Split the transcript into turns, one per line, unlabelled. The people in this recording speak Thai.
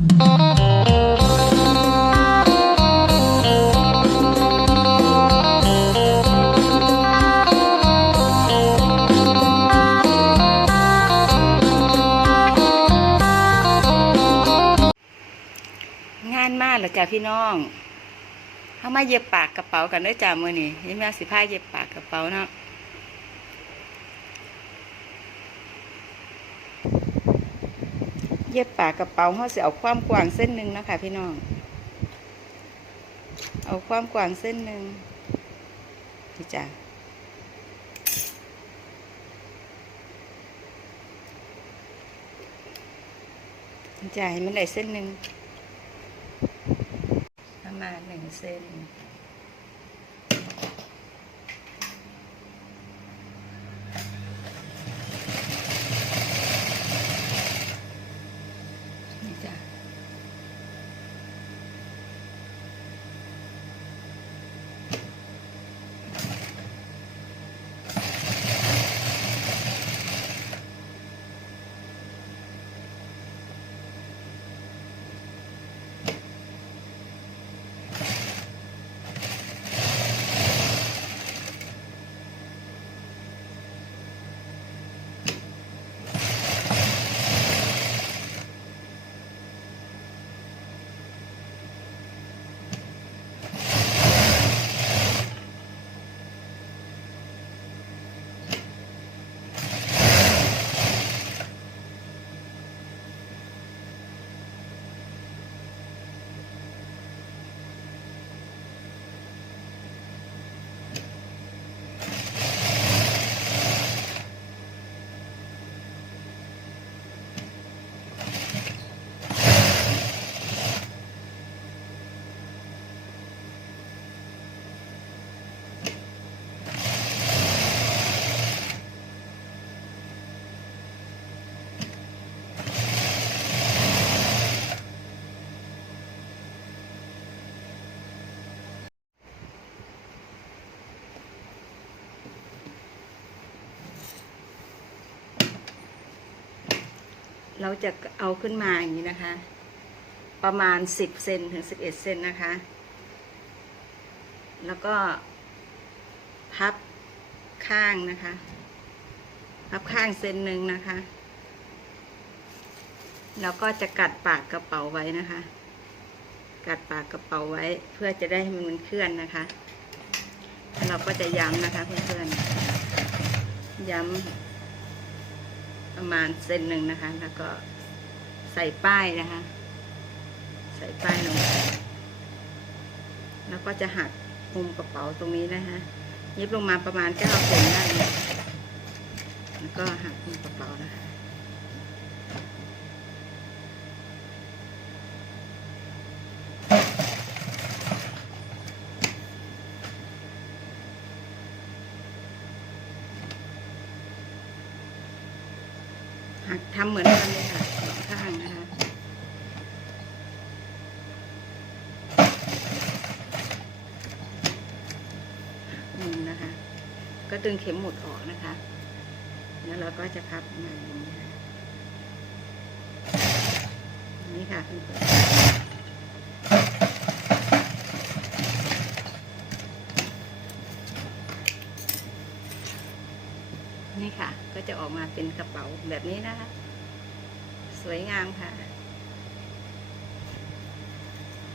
งานมากเหรอจ้ะพี่น้องเขามาเย็บปากกระเป๋ากันด้วยจ้ะมือนี่ยี่แม่สิผ้าเย็บปากกระเป๋าเนาะ เย็บปากกระเป๋าเขาสิเอาความกว้างเส้นหนึ่งนะคะพี่น้อง เอาความกว้างเส้นหนึ่งนี่จ้ะนี่จ้ะให้มันได้เส้นหนึ่งประมาณหนึ่งเซนนี่ เราจะเอาขึ้นมาอย่างนี้นะคะ ประมาณสิบเซนถึงสิบเอ็ดเซนนะคะ แล้วก็พับข้างนะคะ พับข้างเซนหนึ่งนะคะ แล้วก็จะกัดปากกระเป๋าไว้นะคะ กัดปากกระเป๋าไว้เพื่อจะได้ให้มันเคลื่อนนะคะ เราก็จะย้ำนะคะเพื่อนๆย้ำ ประมาณเซนหนึ่งนะคะ แล้วก็ใส่ป้ายนะคะ ใส่ป้ายลงไปแล้วก็จะหักมุมกระเป๋าตรงนี้นะคะเย็บลงมาประมาณเก้าเซนได้แล้วก็หักมุมกระเป๋านะคะ หักทำเหมือนกันเลยค่ะสองข้างนะคะมุมนะคะ ก็ดึงเข็มหมุดออกนะคะ แล้วเราก็จะพับมาอย่างนี้ค่ะนี่ค่ะเพื่อนๆนี่ค่ะก็จะออก มาเป็นกระเป๋าแบบนี้นะคะ สวยงามค่ะ